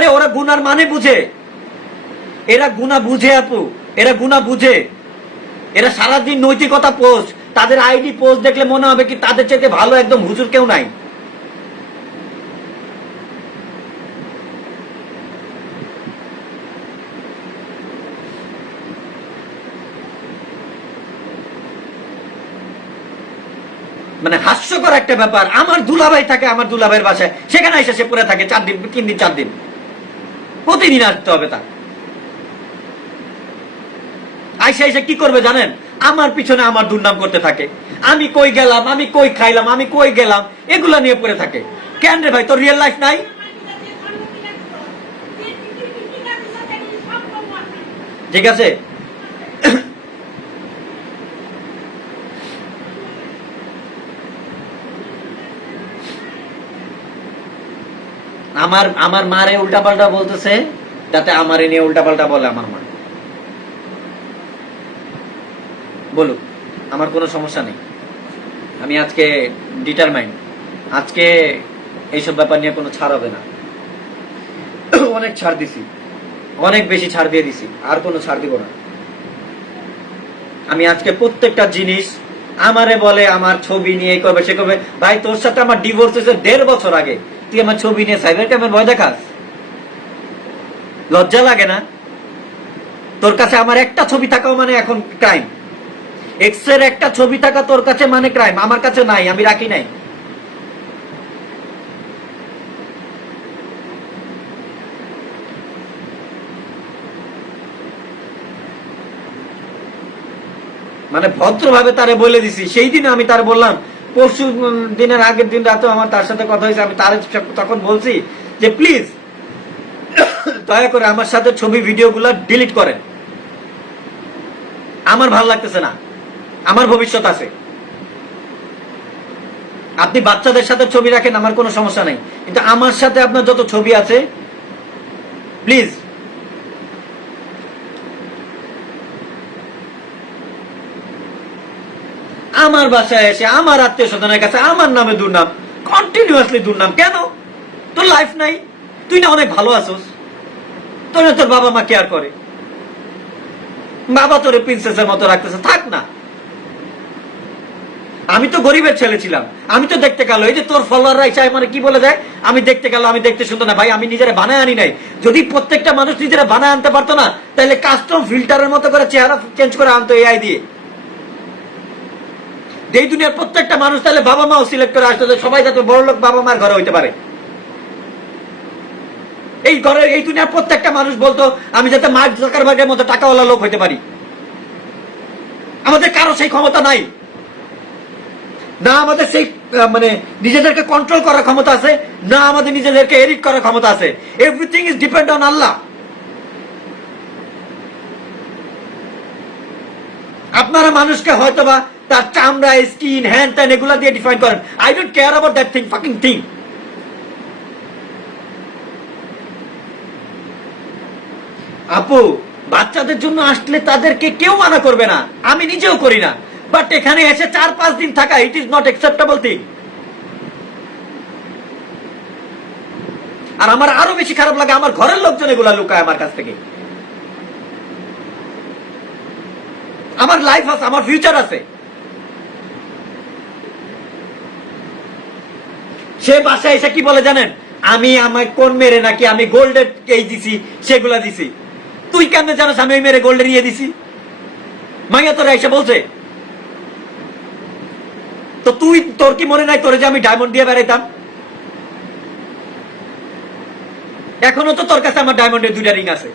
আরে ওরা গুনার মানে বুঝে, এরা গুনাহ বুঝে আপু, এরা গুনাহ বুঝে। এরা সারাদিন নৈতিকতা পোস্ট, তাদের আইডি পোস্ট দেখলে মনে হবে কি তাদের চাইতে ভালো একদম হুজুর কেউ নাই। মানে হাস্যকর একটা ব্যাপার। আমার দুলাভাই থাকে আমার দুলাভাইয়ের বাসায়, সেখানে এসে সে পড়ে থাকে 4 দিন 3 দিন 4 দিন, প্রতিদিন আসতে হবে তার। আইসা আইসা কি করবে জানেন? আমার পিছনে আমার দুর্নাম করতে থাকে, আমি কই গেলাম, আমি কই খাইলাম, আমি কই গেলাম, এগুলা নিয়ে পড়ে থাকে। কেন রে ভাই, তোর রিয়েল লাইফ নাই? ঠিক আছে, আমার মারে উল্টাপাল্টা বলতেছে যাতে আমারে নিয়ে উল্টাপাল্টা বলে। আমার মা বলুক, আমার কোনো সমস্যা নেই। আমি আজকে ডিটারমাইন্ড, আজকে এইসব ব্যাপার নিয়ে কোনো ছাড় হবে না। অনেক ছাড় দিছি, অনেক বেশি ছাড় দিয়ে দিছি, আর কোনো ছাড় দিব না। আমি আজকে প্রত্যেকটা জিনিস আমারে বলে আমার ছবি নিয়ে করবে সে করবে। ভাই তোর সাথে আমার ডিভোর্স হয়েছে 1.5 বছর আগে, তুই আমার ছবি নিয়ে সাইবার ক্রাইমের ভয় দেখাস? লজ্জা লাগে না? তোর কাছে আমার একটা ছবি থাকাও মানে এখন ক্রাইম। এক্স এর একটা ছবি থাকা তোর কাছে মানে ক্রাইম, আমার কাছে নাই, আমি রাখি নাই। মানে ভদ্রভাবে তারে বলে দিছি। সেই দিনে আমি তার বললাম, পরশু দিনের আগের দিন রাতে আমার তার সাথে কথা হয়েছে, আমি তার তখন বলছি যে প্লিজ দয়া করে আমার সাথে ছবি ভিডিও গুলা ডিলিট করেন, আমার ভালো লাগতেছে না, আমার ভবিষ্যৎ আছে। আপনি বাচ্চাদের সাথে ছবি রাখেন, আমার কোনো সমস্যা নাই, কিন্তু আমার সাথে আপনার যত ছবি আছে প্লিজ। আমার বাসায় এসে আমার আত্মীয় স্বজনের কাছে আমার নামে দুর্নাম, কন্টিনিউয়াসলি দুর্নাম। কেন? তোর লাইফ নাই? তুই না অনেক ভালো আছোস? তোর না তোর বাবা মা কেয়ার করে, বাবা তোরে প্রিন্সেসের মতো রাখতেছে, থাক না। আমি তো গরিবের ছেলে ছিলাম, আমি তো দেখতে গেল, এই যে তোর ফলোয়াররা এসে মানে কি বলে যায়, আমি দেখতে গেল, আমি দেখতে সুন্দর না। ভাই আমি নিজেরা বানায় আনি নাই। যদি প্রত্যেকটা মানুষ নিজেরা বানায় আনতে পারতো না, তাহলে কাস্টম ফিল্টারের মতো করে চেহারা চেঞ্জ করে আনতো এআই দিয়ে। এই দুনিয়ার প্রত্যেকটা মানুষ তাহলে বাবা মাও সিলেক্ট করে আসতো, সবাই যাতে বড় লোক বাবা মার ঘরে হইতে পারে। এই ঘরে এই দুনিয়ার প্রত্যেকটা মানুষ বলতো আমি যাতে মার্ক জাকারবার্গের মতো টাকাওয়ালা লোক হইতে পারি। আমাদের কারো সেই ক্ষমতা নাই, না আমাদের সেই মানে নিজেদেরকে কন্ট্রোল করার ক্ষমতা আছে, না আমাদের নিজেদেরকে এডিট করার ক্ষমতা আছে। এভরিথিং ইজ ডিপেন্ড অন আল্লাহ। আপনারা মানুষকে হয়তোবা তার চামড়া, স্কিন, হ্যান ত্যান এগুলা দিয়ে ডিফাইন করেন। I don't care about that thing, fucking thing. আপু বাচ্চাদের জন্য আসলে তাদেরকে কেউ মানা করবে না, আমি নিজেও করি না, বাট এখানে এসে 4-5 দিন থাকা it is not acceptable thing. আর আমার আরো বেশি খারাপ লাগে আমার ঘরের লোকজন এগুলা লুকায় আমার কাছ থেকে। আমার লাইফ আছে, আমার ফিউচার আছে। সে বাসায় এসে কি বলে জানেন? আমি আমার কোন মেরে নাকি আমি গোল্ডের এই দিছি, সেগুলা দিছি। তুই কেমনে জানাস আমি ওই মেরে গোল্ডের ইয়ে দিছি? মাইয়া তোরা এসে বলছে তো তুই, তোর কি মনে নাই তোরে যে আমি ডায়মন্ড দিয়ে বেড়াইতাম? এখনো তো তোর কাছে আমার ডায়মন্ডের 2টা রিং আছে।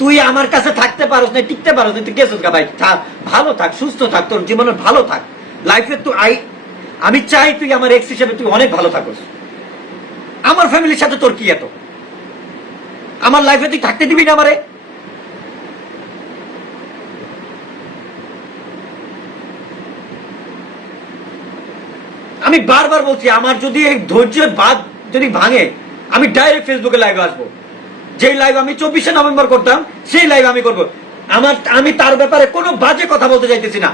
তুই আমার কাছে থাকতে পারোস না, টিকতে পারোস না, তুই গেছিস গা ভাই। ভালো থাক, সুস্থ থাক, তোর জীবনে ভালো থাক, লাইফে তুই আমি চাই তুই আমার এক্স হিসেবে তুই অনেক ভালো থাকোস। আমার ফ্যামিলির সাথে তোর কি এত? আমার লাইফে তুই থাকতে দিবি না আমারে? আমি বারবার বলছি আমার যদি এই ধৈর্যের বাদ যদি ভাঙে, আমি ডাইরেক্ট ফেসবুকে লাইভে আসবো। যেই লাইভ আমি 24শে নভেম্বর করতাম সেই লাইভ আমি করবো। আমি তার ব্যাপারে কোনো বাজে কথা বলতে চাইতেছি না।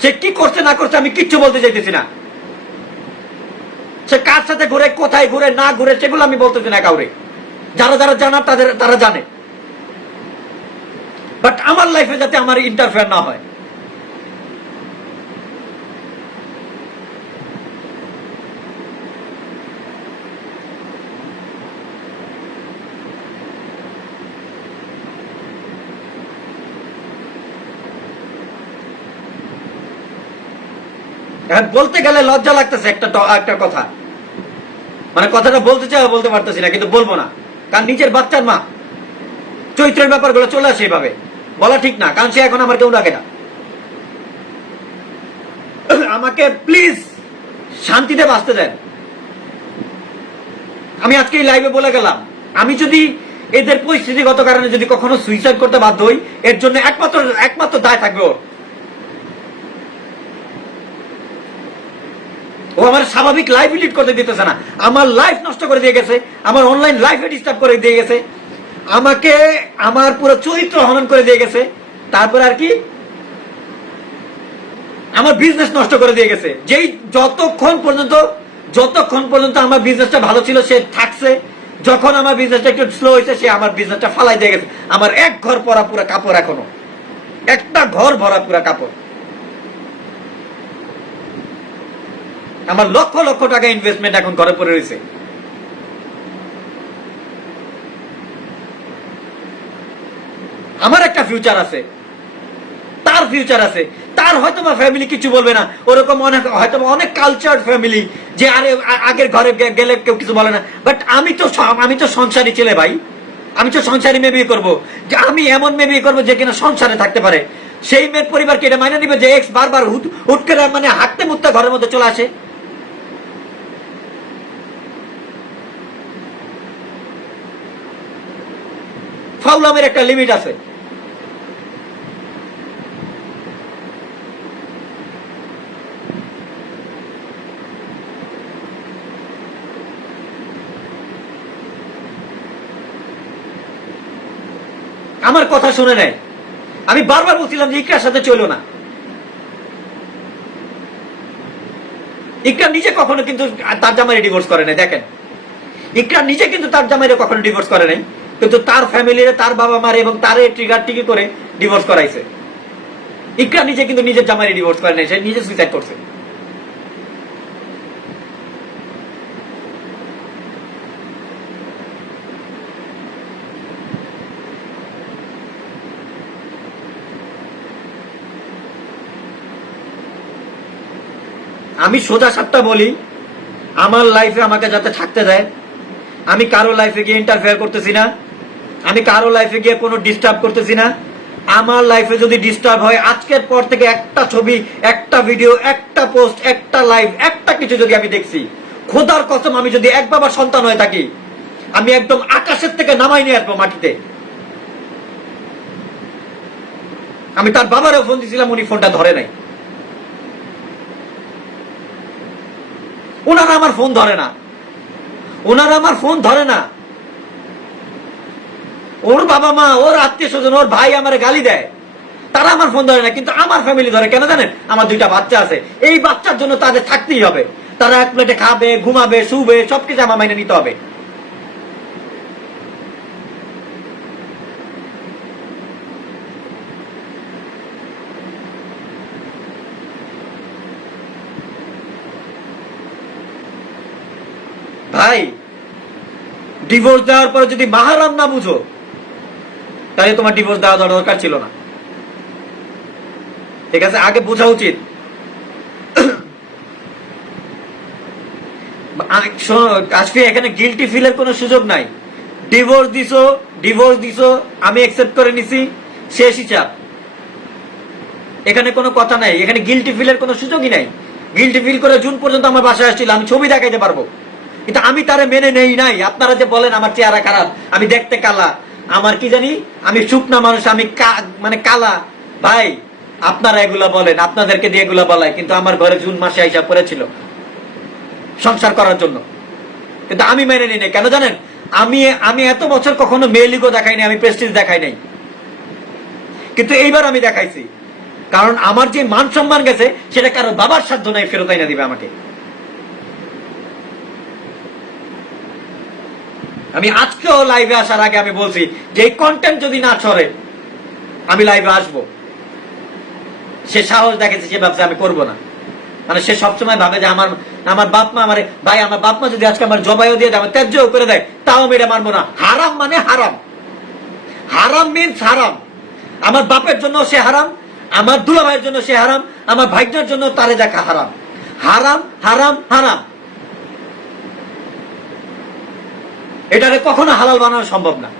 সে কি করছে না করছে আমি কিচ্ছু বলতে চাইতেছি না। সে কার সাথে ঘুরে, কোথায় ঘুরে না ঘুরে, সেগুলো আমি বলতেছি না কাউরে। যারা যারা জানার তারা জানে। বাট আমার লাইফে যাতে আমার ইন্টারফেয়ার না হয়। এখন বলতে গেলে লজ্জা লাগতেছে একটা কথা, মানে কথাটা বলতে চাই বলতে পারতেছি না, কিন্তু বলবো না, কারণ নিজের বাচ্চার মা, চরিত্রের ব্যাপারগুলো চলে আসে এভাবে, বলা ঠিক না, কারণ সে এখন আমার কেউ লাগে না। আমাকে প্লিজ শান্তিতে বাঁচতে দেন। আমি আজকে এই লাইভে বলে গেলাম, আমি যদি এদের পরিস্থিতিগত কারণে যদি কখনো সুইসাইড করতে বাধ্য হই, এর জন্য একমাত্র দায় থাকবে ওর। ও আমার স্বাভাবিক লাইফ লিড করতে দিতেছে না, আমার লাইফ নষ্ট করে দিয়ে গেছে, আমার অনলাইন লাইফে ডিস্টার্ব করে দিয়ে গেছে, আমাকে আমার পুরো চরিত্র হনন করে দিয়ে গেছে, তারপর আর কি আমার বিজনেস নষ্ট করে দিয়ে গেছে। যেই যতক্ষণ পর্যন্ত আমার বিজনেসটা ভালো ছিল সে থাকছে, যখন আমার বিজনেসটা একটু স্লো হয়েছে সে আমার বিজনেসটা ফালাই দিয়ে গেছে। আমার এক ঘর ভরা পুরা কাপড়, এখনো একটা ঘর ভরা পুরা কাপড়। আমার লক্ষ লক্ষ টাকা ইনভেস্টমেন্ট এখন ঘরে পড়ে রয়েছে। আমার একটা ফিউচার আছে, তার ফিউচার আছে, তার হয়তো বা ফ্যামিলি কিছু বলবে না, ওরকম হয়তো অনেক কালচার ফ্যামিলি যে আরে আগের ঘরে গেলে কেউ কিছু বলে না। বাট আমি তো সংসারী ছেলে ভাই, আমি তো সংসারী মেয়ে বিয়ে করবো, যে আমি এমন মেয়ে বিয়ে করবো যে কিনা সংসারে থাকতে পারে। সেই মেয়ের পরিবারকে এটা মাইনে নিবে যে এক্স বারবার হুট করে মানে হাঁটতে মুটতে ঘরের মধ্যে চলে আসে। ফাউলামের একটা লিমিট আছে। আমার কথা শুনে নেয়। আমি বারবার বলছিলাম যে ইকরার সাথে চলো না। ইকরা নিজে কখনো কিন্তু তার জামাইরে ডিভোর্স করে নাই। দেখেন, ইকরা নিজে কিন্তু তার জামাইরে কখনো ডিভোর্স করে নাই, কিন্তু তার ফ্যামিলিরে, তার বাবা মারে এবং তারে ট্রিগার টিকি করে ডিভোর্স করাইছে। ইকরা নিজে কিন্তু নিজের জামাইরে ডিভোর্স করে নাই, সে নিজে সুইসাইড করছে। আমি সোজা সাপটা বলি, আমার লাইফে আমাকে যাতে থাকতে দেয়। আমি কারো লাইফে গিয়ে ইন্টারফেয়ার করতেছি না, আমি কারো লাইফে গিয়ে কোনো ডিস্টার্ব করতেছি না। আমার লাইফে যদি ডিস্টার্ব হয়, আজকের পর থেকে একটা ছবি, একটা ভিডিও, একটা পোস্ট, একটা লাইভ, একটা কিছু যদি আমি দেখছি, খোদার কসম আমি যদি এক বাবার সন্তান হয়ে থাকি, আমি একদম আকাশের থেকে নামাই নিয়ে আসবো মাটিতে। আমি তার বাবারও ফোন দিয়েছিলাম, উনি ফোনটা ধরে নাই। ওনারা আমার ফোন ধরে না, ওনারা আমার ফোন ধরে না। ওর বাবা মা, ওর আত্মীয় স্বজন, ওর ভাই আমার গালি দেয়, তারা আমার ফোন ধরে না, কিন্তু আমার ফ্যামিলি ধরে। কেন জানেন? আমার দুইটা বাচ্চা আছে, এই বাচ্চার জন্য তাদের থাকতেই হবে। তারা এক প্লেটে খাবে, ঘুমাবে, শুবে, সবকিছু আমার মাইনে নিতে হবে। ভাই, ডিভোর্স দেওয়ার পরে যদি মাহারাম না বুঝো, তাহলে তোমার ডিভোর্স দেওয়া দরকার ছিল না। ঠিক আছে, আগে বোঝা উচিত। কাশফি, এখানে গিলটি ফিলের কোনো সুযোগ নাই। ডিভোর্স দিছো, আমি অ্যাকসেপ্ট করে নিছি, শেষ হিসাব। এখানে কোনো কথা নাই, এখানে গিলটি ফিলের কোনো সুযোগই নাই। গিলটি ফিল করে জুন পর্যন্ত আমার বাসায় আসছিল, আমি ছবি দেখাইতে পারবো, কিন্তু আমি তারে মেনে নেই নাই। আপনারা যে বলেন আমার চেহারা খারাপ, আমি দেখতে কালা, আমার কি জানি আমি শুকনা মানুষ, আমি মানে কালা। ভাই, আপনারা এগুলা বলেন, আপনাদেরকে দিয়ে এগুলা বলায়, কিন্তু আমার ঘরে জুন মাসে আইসা পড়েছিল সংসার করার জন্য, কিন্তু আমি মেনে নিই নাই। কেন জানেন? আমি এত বছর কখনো মেয়ে লিগো দেখাই নাই, আমি প্রেস্টিজ দেখাই নাই, কিন্তু এইবার আমি দেখাইছি। কারণ আমার যে মান সম্মান গেছে সেটা কারো বাবার সাধ্য নাই ফেরত আইনা দিবে আমাকে। আমি আজকেও লাইভে আসার আগে আমি বলছি যে এই কন্টেন্ট যদি না ছড়ে আমি লাইভে আসবো। সে সাহস দেখেছে, সে ভাবছে আমি করবো না। মানে সে সবসময় ভাবে যে আমার বাপ মা আমার ভাই, আমার বাপ মা যদি আজকে আমার জবাইও দিয়ে দেয়, আমার ত্যায্যও করে দেয়, তাও আমি এটা মানবো না। হারাম মানে হারাম, হারাম মিনস হারাম। আমার বাপের জন্য সে হারাম, আমার দুলাভাইয়ের জন্য সে হারাম, আমার ভাইটার জন্য তারে দেখা হারাম। হারাম হারাম হারাম, এটারে কখনো হালাল বানানো সম্ভব না।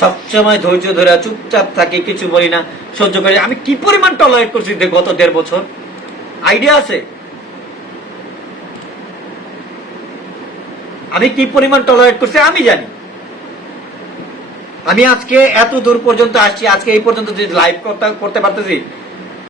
সবসময় ধৈর্য ধরে চুপচাপ থাকি, কিছু বলি না, সহ্য করি। আমি কি পরিমাণ টলারেট করছি গত 1.5 বছর, আইডিয়া আছে? আমি কি পরিমাণ টলারেট করছি আমি জানি। আমি আজকে এত দূর পর্যন্ত আসছি, আজকে এই পর্যন্ত যে লাইভ করতে পারতেছি